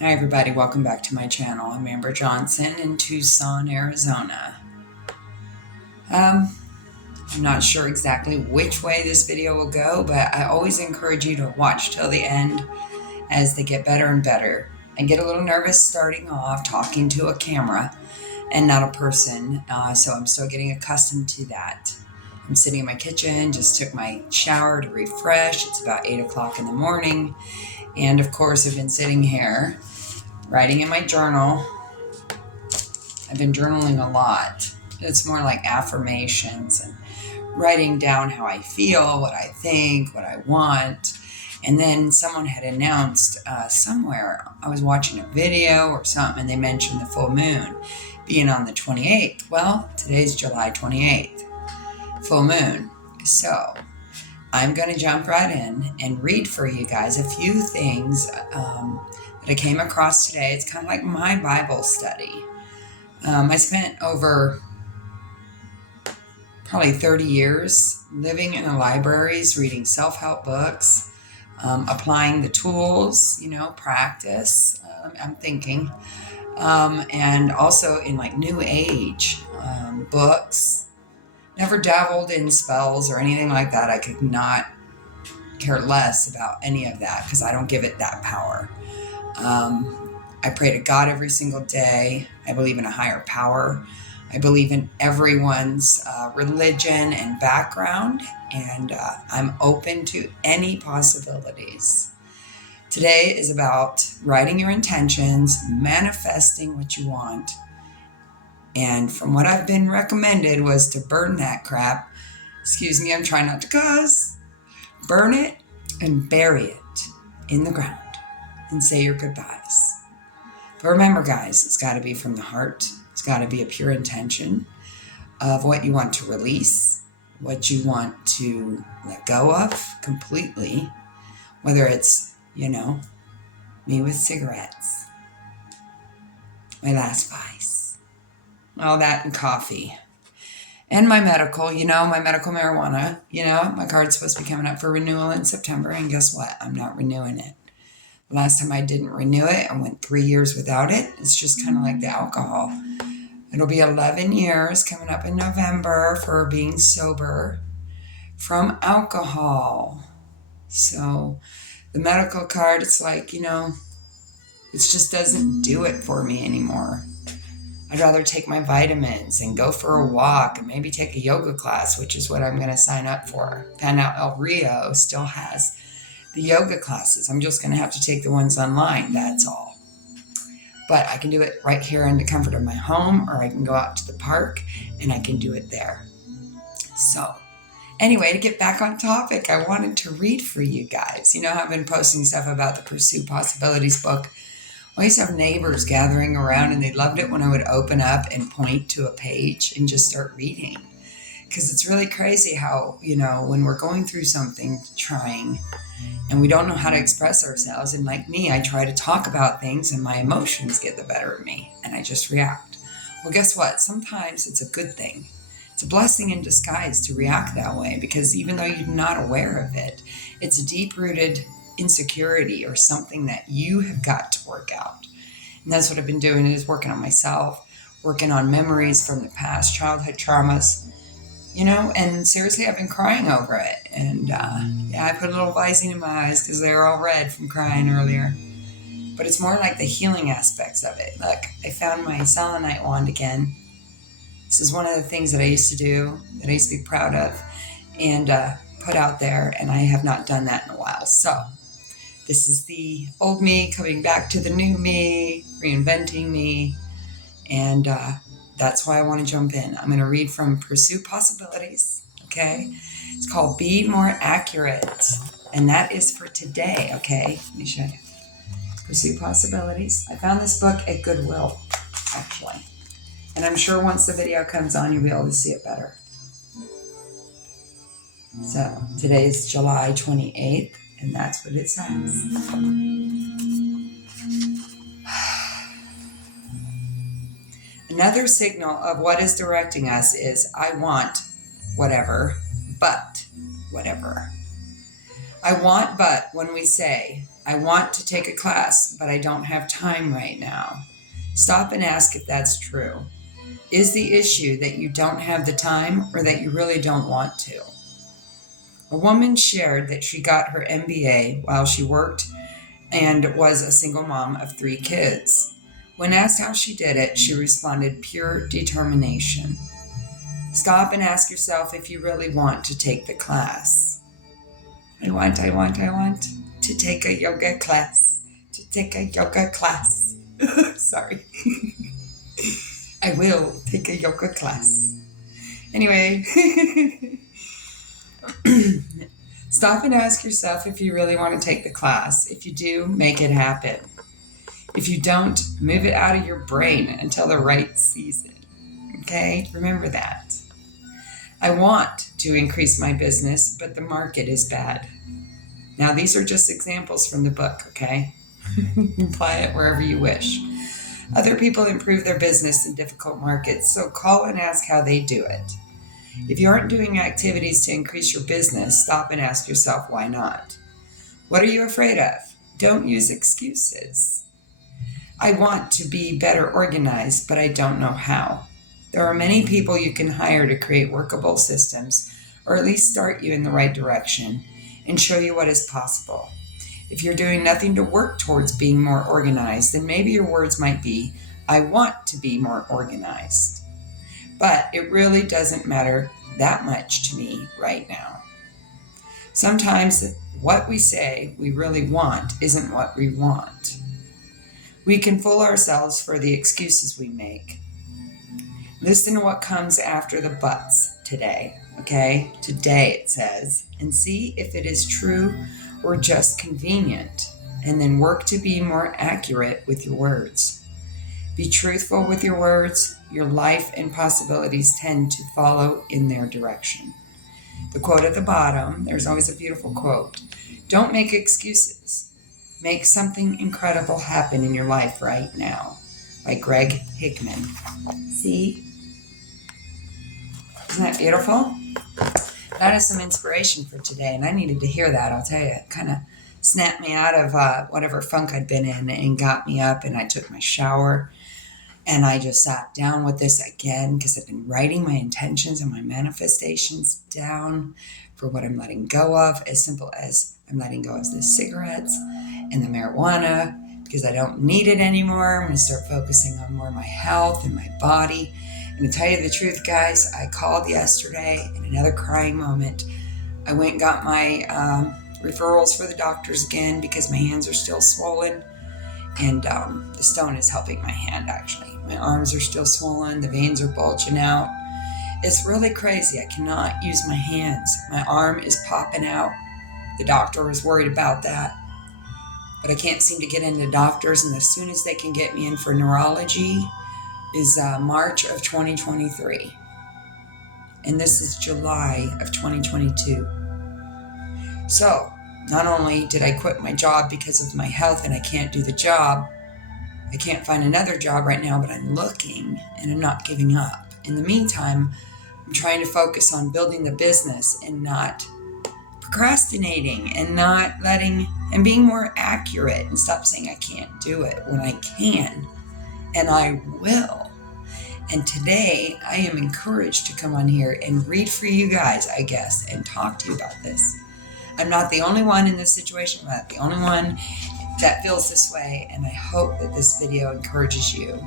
Hi everybody, welcome back to my channel. I'm Amber Johnson in Tucson, Arizona. I'm not sure exactly which way this video will go, but I always encourage you to watch till the end as they get better and better. I get a little nervous starting off talking to a camera and not a person, so I'm still getting accustomed to that. I'm sitting in my kitchen, just took my shower to refresh. It's about 8 o'clock in the morning, and of course I've been sitting here writing in my journal. I've been journaling a lot. It's more like affirmations and writing down how I feel, what I think, what I want. And then someone had announced somewhere, I was watching a video or something, and they mentioned the full moon being on the 28th. Well, today's July 28th, full moon. So I'm going to jump right in and read for you guys a few things that I came across today. It's kind of like my Bible study. I spent over probably 30 years living in the libraries, reading self-help books, applying the tools, practice, I'm thinking, and also in like new age books. Never dabbled in spells or anything like that. I could not care less about any of that because I don't give it that power. I pray to God every single day. I believe in a higher power. I believe in everyone's religion and background, and I'm open to any possibilities. Today is about writing your intentions, manifesting what you want, and from what I've been recommended was to burn that crap. Excuse me, I'm trying not to cuss. Burn it and bury it in the ground and say your goodbyes. But remember, guys, it's got to be from the heart. It's got to be a pure intention of what you want to release, what you want to let go of completely, whether it's, me with cigarettes, my last vice, all that, and coffee, and my medical, my medical marijuana. My card's supposed to be coming up for renewal in September, and guess what? I'm not renewing it. Last time I didn't renew it, I went 3 years without it. It's just kind of like the alcohol. It'll be 11 years coming up in November for being sober from alcohol. So the medical card, it's like, it just doesn't do it for me anymore. I'd rather take my vitamins and go for a walk and maybe take a yoga class, which is what I'm going to sign up for. Found out El Rio still has the yoga classes. I'm just going to have to take the ones online, that's all. But I can do it right here in the comfort of my home, or I can go out to the park and I can do it there. So anyway, to get back on topic, I wanted to read for you guys. I've been posting stuff about the Pursue Possibilities book. I used to have neighbors gathering around, and they loved it when I would open up and point to a page and just start reading. Because it's really crazy how, when we're going through something, trying, and we don't know how to express ourselves, and like me, I try to talk about things and my emotions get the better of me and I just react. Well, guess what? Sometimes it's a good thing. It's a blessing in disguise to react that way, because even though you're not aware of it, it's a deep-rooted insecurity or something that you have got to work out. And that's what I've been doing, is working on myself, working on memories from the past, childhood traumas, and seriously, I've been crying over it. And I put a little Visine in my eyes because they were all red from crying earlier. But it's more like the healing aspects of it. Look, I found my selenite wand again. This is one of the things that I used to do, that I used to be proud of, and put out there, and I have not done that in a while. So this is the old me coming back to the new me, reinventing me, and that's why I want to jump in. I'm going to read from Pursue Possibilities, okay? It's called Be More Accurate, and that is for today, okay? Let me show you. Pursue Possibilities. I found this book at Goodwill, actually. And I'm sure once the video comes on, you'll be able to see it better. So today is July 28th, and that's what it says. Another signal of what is directing us is, I want whatever, but whatever. I want but when we say, I want to take a class, but I don't have time right now. Stop and ask if that's true. Is the issue that you don't have the time or that you really don't want to? A woman shared that she got her MBA while she worked and was a single mom of 3 kids. When asked how she did it, she responded, pure determination. Stop and ask yourself if you really want to take the class. I want to take a yoga class. To take a yoga class. Sorry. I will take a yoga class. Anyway, stop and ask yourself if you really want to take the class. If you do, make it happen. If you don't, move it out of your brain until the right season. Okay? Remember that. I want to increase my business, but the market is bad. Now, these are just examples from the book, okay? Apply it wherever you wish. Other people improve their business in difficult markets, so call and ask how they do it. If you aren't doing activities to increase your business, stop and ask yourself why not. What are you afraid of? Don't use excuses. I want to be better organized, but I don't know how. There are many people you can hire to create workable systems, or at least start you in the right direction and show you what is possible. If you're doing nothing to work towards being more organized, then maybe your words might be, I want to be more organized. But it really doesn't matter that much to me right now. Sometimes what we say we really want isn't what we want. We can fool ourselves for the excuses we make. Listen to what comes after the buts today, okay? Today it says, and see if it is true or just convenient, and then work to be more accurate with your words. Be truthful with your words. Your life and possibilities tend to follow in their direction. The quote at the bottom, there's always a beautiful quote. Don't make excuses. Make something incredible happen in your life right now. By Greg Hickman. See? Isn't that beautiful? That is some inspiration for today, and I needed to hear that, I'll tell you. It kind of snapped me out of whatever funk I'd been in and got me up, and I took my shower, and I just sat down with this again because I've been writing my intentions and my manifestations down for what I'm letting go of, as simple as I'm letting go of the cigarettes and the marijuana because I don't need it anymore. I'm going to start focusing on more of my health and my body. And to tell you the truth, guys, I called yesterday in another crying moment. I went and got my referrals for the doctors again because my hands are still swollen. And the stone is helping my hand, actually. My arms are still swollen. The veins are bulging out. It's really crazy. I cannot use my hands. My arm is popping out. The doctor was worried about that. But I can't seem to get into doctors. And as soon as they can get me in for neurology is March of 2023. And this is July of 2022. So not only did I quit my job because of my health and I can't do the job, I can't find another job right now, but I'm looking and I'm not giving up. In the meantime, I'm trying to focus on building the business and not procrastinating and not letting and being more accurate and stop saying I can't do it when I can and I will. And today I am encouraged to come on here and read for you guys, I guess, and talk to you about this. I'm not the only one in this situation. I'm not the only one that feels this way. And I hope that this video encourages you,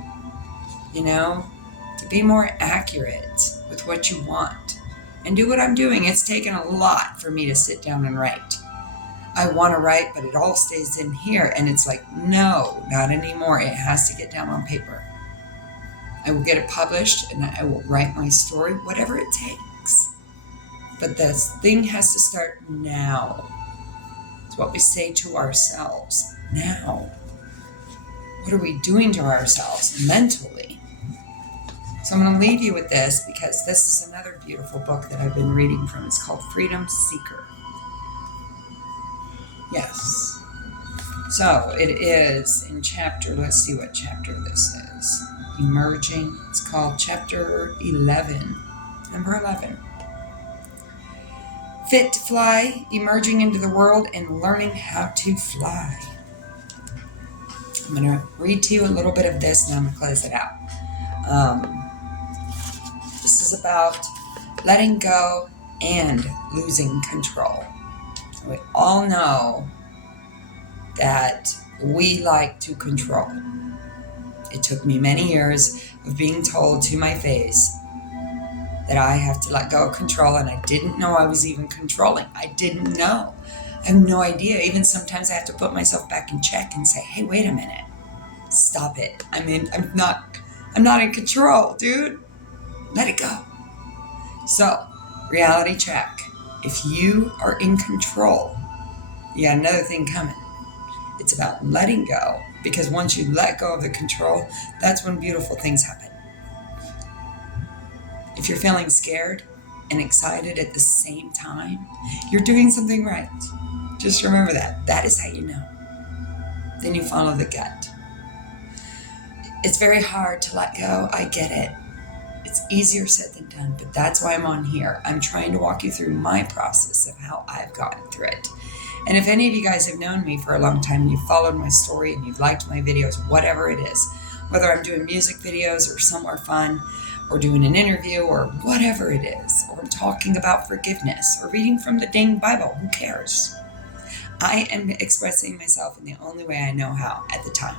to be more accurate with what you want and do what I'm doing. It's taken a lot for me to sit down and write. I want to write, but it all stays in here. And it's like, no, not anymore. It has to get down on paper. I will get it published and I will write my story, whatever it takes. But this thing has to start now. It's what we say to ourselves now. What are we doing to ourselves mentally? So I'm going to leave you with this because this is another beautiful book that I've been reading from. It's called Freedom Seeker. Yes. So it is in chapter, let's see what chapter this is. Emerging. It's called chapter 11. Number 11. Fit to fly, emerging into the world and learning how to fly. I'm going to read to you a little bit of this and I'm going to close it out. This is about letting go and losing control. We all know that we like to control. It took me many years of being told to my face that I have to let go of control, and I didn't know I was even controlling. I didn't know. I have no idea. Even sometimes I have to put myself back in check and say, hey, wait a minute. Stop it. I'm not in control, dude. Let it go. So, reality check. If you are in control, you got another thing coming. It's about letting go, because once you let go of the control, that's when beautiful things happen. If you're feeling scared and excited at the same time, you're doing something right. Just remember that. That is how you know. Then you follow the gut. It's very hard to let go. I get it. It's easier said than done, but that's why I'm on here. I'm trying to walk you through my process of how I've gotten through it. And if any of you guys have known me for a long time and you've followed my story and you've liked my videos, whatever it is, whether I'm doing music videos or somewhere fun, or doing an interview, or whatever it is, or I'm talking about forgiveness, or reading from the dang Bible, who cares? I am expressing myself in the only way I know how at the time.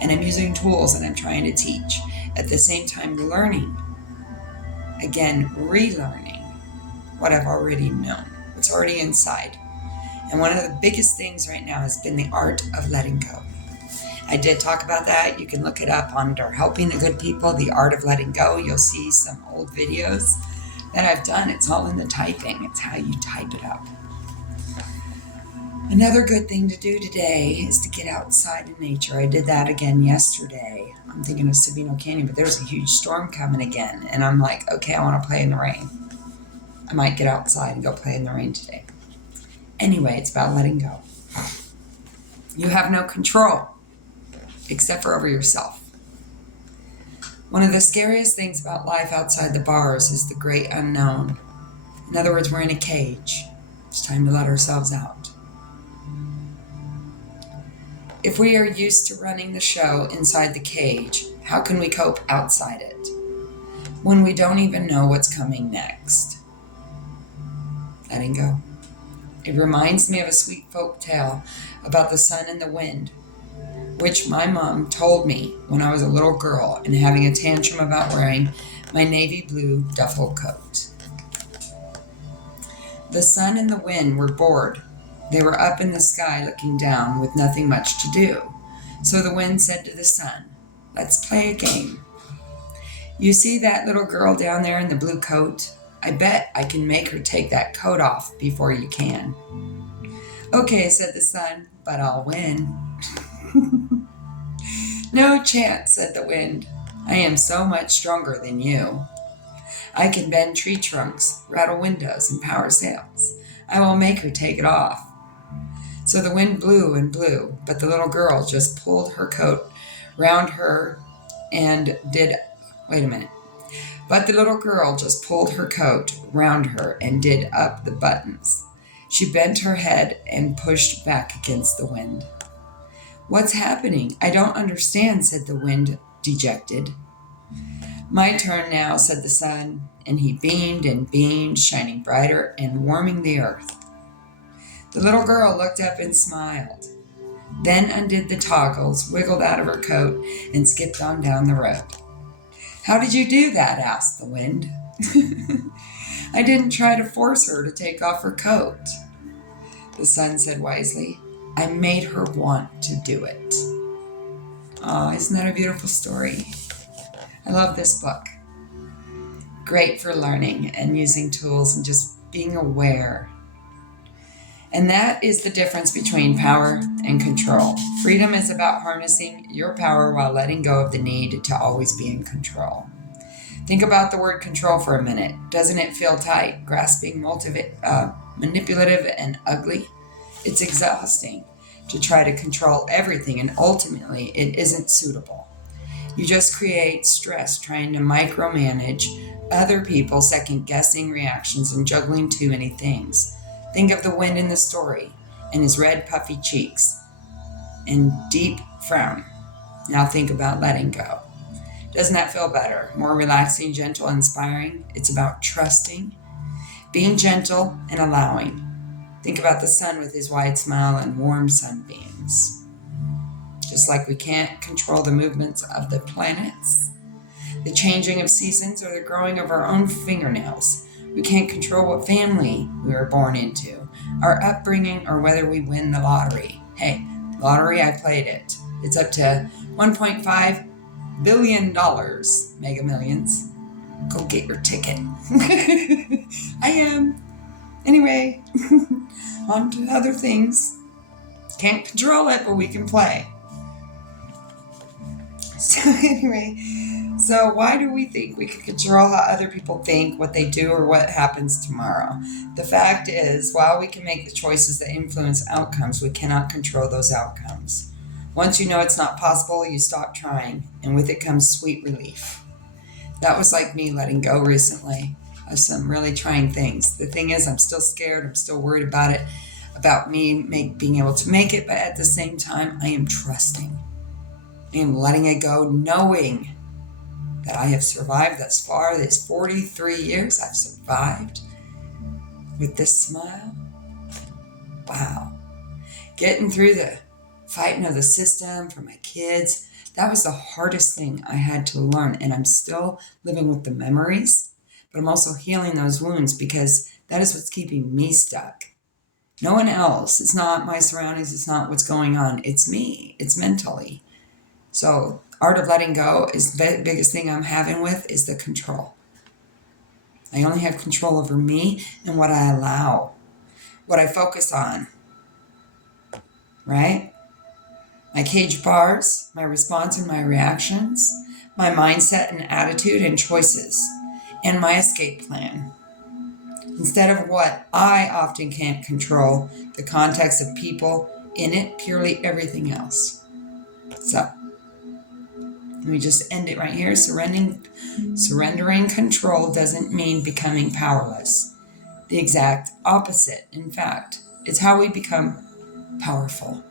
And I'm using tools and I'm trying to teach. At the same time, learning. Again, relearning what I've already known, what's already inside. And one of the biggest things right now has been the art of letting go. I did talk about that. You can look it up under Helping the Good People, The Art of Letting Go. You'll see some old videos that I've done. It's all in the typing. It's how you type it up. Another good thing to do today is to get outside in nature. I did that again yesterday. I'm thinking of Sabino Canyon, but there's a huge storm coming again. And I'm like, okay, I want to play in the rain. I might get outside and go play in the rain today. Anyway, it's about letting go. You have no control except for over yourself. One of the scariest things about life outside the bars is the great unknown. In other words, we're in a cage. It's time to let ourselves out. If we are used to running the show inside the cage, how can we cope outside it when we don't even know what's coming next? Letting go. It reminds me of a sweet folk tale about the sun and the wind, which my mom told me when I was a little girl and having a tantrum about wearing my navy blue duffel coat. The sun and the wind were bored. They were up in the sky looking down with nothing much to do. So the wind said to the sun, let's play a game. You see that little girl down there in the blue coat? I bet I can make her take that coat off before you can. Okay, said the sun, but I'll win. No chance, said the wind. I am so much stronger than you. I can bend tree trunks, rattle windows, and power sails. I will make her take it off. So the wind blew and blew, but the little girl just pulled her coat round her and did... Wait a minute. But the little girl just pulled her coat round her and did up the buttons. She bent her head and pushed back against the wind. What's happening? I don't understand, said the wind, dejected. My turn now, said the sun, and he beamed and beamed, shining brighter and warming the earth. The little girl looked up and smiled, then undid the toggles, wiggled out of her coat, and skipped on down the road. How did you do that? Asked the wind. I didn't try to force her to take off her coat. The sun said wisely, I made her want to do it. Oh, isn't that a beautiful story? I love this book. Great for learning and using tools and just being aware. And that is the difference between power and control. Freedom is about harnessing your power while letting go of the need to always be in control. Think about the word control for a minute. Doesn't it feel tight, grasping, manipulative, and ugly? It's exhausting to try to control everything, and ultimately it isn't suitable. You just create stress trying to micromanage, other people second guessing reactions and juggling too many things. Think of the wind in the story and his red, puffy cheeks and deep frown. Now think about letting go. Doesn't that feel better? More relaxing, gentle, inspiring? It's about trusting, being gentle, and allowing. Think about the sun with his wide smile and warm sunbeams. Just like we can't control the movements of the planets, the changing of seasons, or the growing of our own fingernails. We can't control what family we were born into, our upbringing, or whether we win the lottery. Hey, lottery, I played it. It's up to $1.5 billion, Mega Millions. Go get your ticket. I am. Anyway, on to other things. Can't control it, but we can play. So anyway, so why do we think we can control how other people think, what they do, or what happens tomorrow? The fact is, while we can make the choices that influence outcomes, we cannot control those outcomes. Once you know it's not possible, you stop trying, and with it comes sweet relief. That was like me letting go recently of some really trying things. The thing is, I'm still scared. I'm still worried about me being able to make it, but at the same time, I am trusting. I am letting it go, knowing that I have survived thus far. These 43 years I've survived with this smile. Wow. Getting through the fighting of the system for my kids, that was the hardest thing I had to learn. And I'm still living with the memories, but I'm also healing those wounds because that is what's keeping me stuck. No one else. It's not my surroundings. It's not what's going on. It's me. It's mentally. So art of letting go is the biggest thing I'm having with is the control. I only have control over me and what I allow, what I focus on, right? My cage bars, my response and my reactions, my mindset and attitude and choices, and my escape plan. Instead of what I often can't control, the context of people in it, purely everything else. So, let me just end it right here. Surrendering control doesn't mean becoming powerless. The exact opposite. In fact, it's how we become powerful.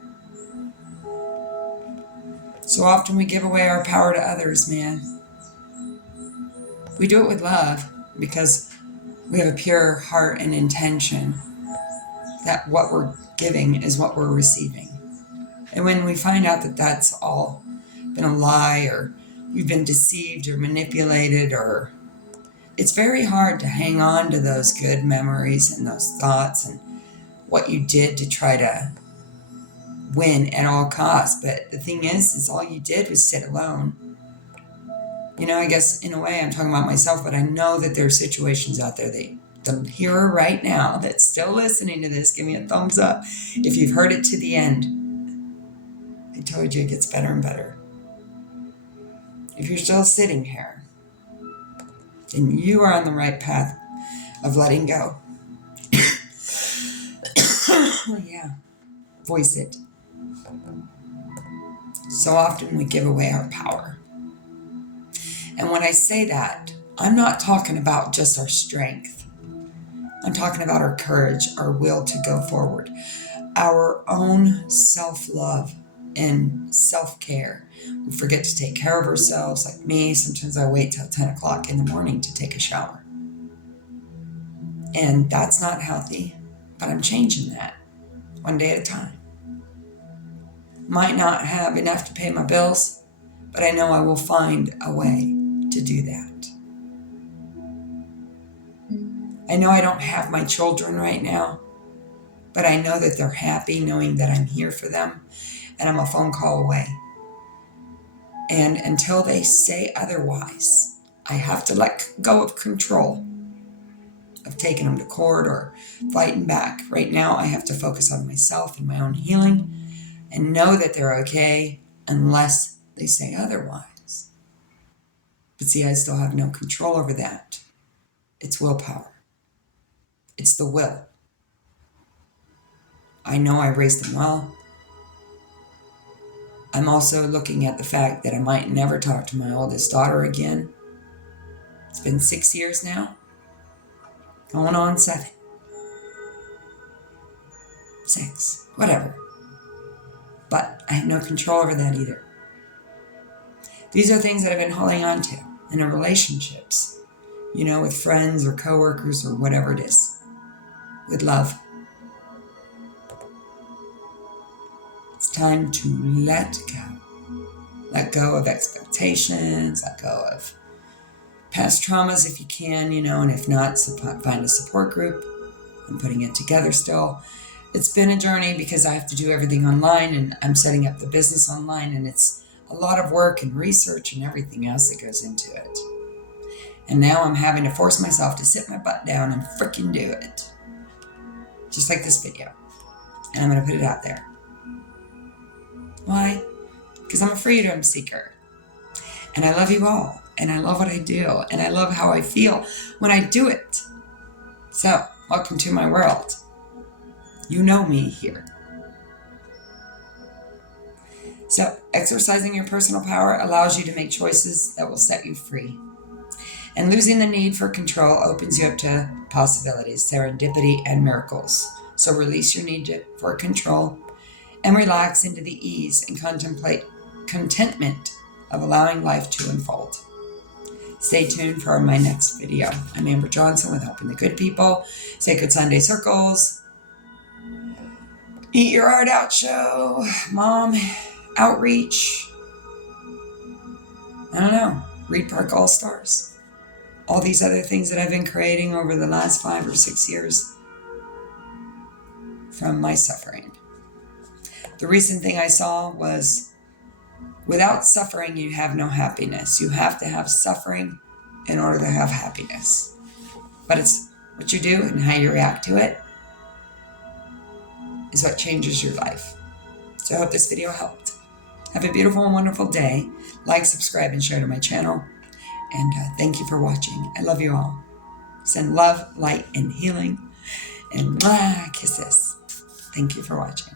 So often we give away our power to others, man. We do it with love because we have a pure heart and intention that what we're giving is what we're receiving. And when we find out that that's all been a lie, or we've been deceived or manipulated, or it's very hard to hang on to those good memories and those thoughts and what you did to try to win at all costs. But the thing is all you did was sit alone. You know, I guess in a way I'm talking about myself, but I know that there are situations out there that the hearer right now that's still listening to this, give me a thumbs up if you've heard it to the end. I told you it gets better and better. If you're still sitting here, then you are on the right path of letting go. Oh, yeah. Voice it. So often we give away our power. And when I say that, I'm not talking about just our strength. I'm talking about our courage, our will to go forward, our own self-love and self-care. We forget to take care of ourselves. Like me, sometimes I wait till 10 o'clock in the morning to take a shower. And that's not healthy, but I'm changing that one day at a time. Might not have enough to pay my bills, but I know I will find a way to do that. I know I don't have my children right now, but I know that they're happy knowing that I'm here for them and I'm a phone call away. And until they say otherwise, I have to let go of control of taking them to court or fighting back. Right now, I have to focus on myself and my own healing and know that they're okay unless they say otherwise. But see, I still have no control over that. It's willpower. It's the will. I know I raised them well. I'm also looking at the fact that I might never talk to my oldest daughter again. It's been 6 years now, going on 7. 6, whatever. But I have no control over that either. These are things that I've been holding on to in relationships, with friends or coworkers or whatever it is, with love. It's time to let go. Let go of expectations, let go of past traumas if you can, and if not, find a support group. I'm putting it together still. It's been a journey because I have to do everything online, and I'm setting up the business online, and it's a lot of work and research and everything else that goes into it. And now I'm having to force myself to sit my butt down and freaking do it. Just like this video. And I'm going to put it out there. Why? Because I'm a freedom seeker. And I love you all. And I love what I do. And I love how I feel when I do it. So, welcome to my world. You know me here. So, exercising your personal power allows you to make choices that will set you free. And losing the need for control opens you up to possibilities, serendipity, and miracles. So release your need for control and relax into the ease and contemplate contentment of allowing life to unfold. Stay tuned for my next video. I'm Amber Johnson with Helping the Good People. Sacred Sunday Circles. Eat Your Heart Out show. Mom outreach. I don't know. Read Park All Stars. All these other things that I've been creating over the last 5 or 6 years from my suffering. The recent thing I saw was, without suffering, you have no happiness. You have to have suffering in order to have happiness. But it's what you do and how you react to it is what changes your life. So I hope this video helped. Have a beautiful and wonderful day. Like, subscribe, and share to my channel. And thank you for watching. I love you all. Send love, light, and healing. And kisses. Thank you for watching.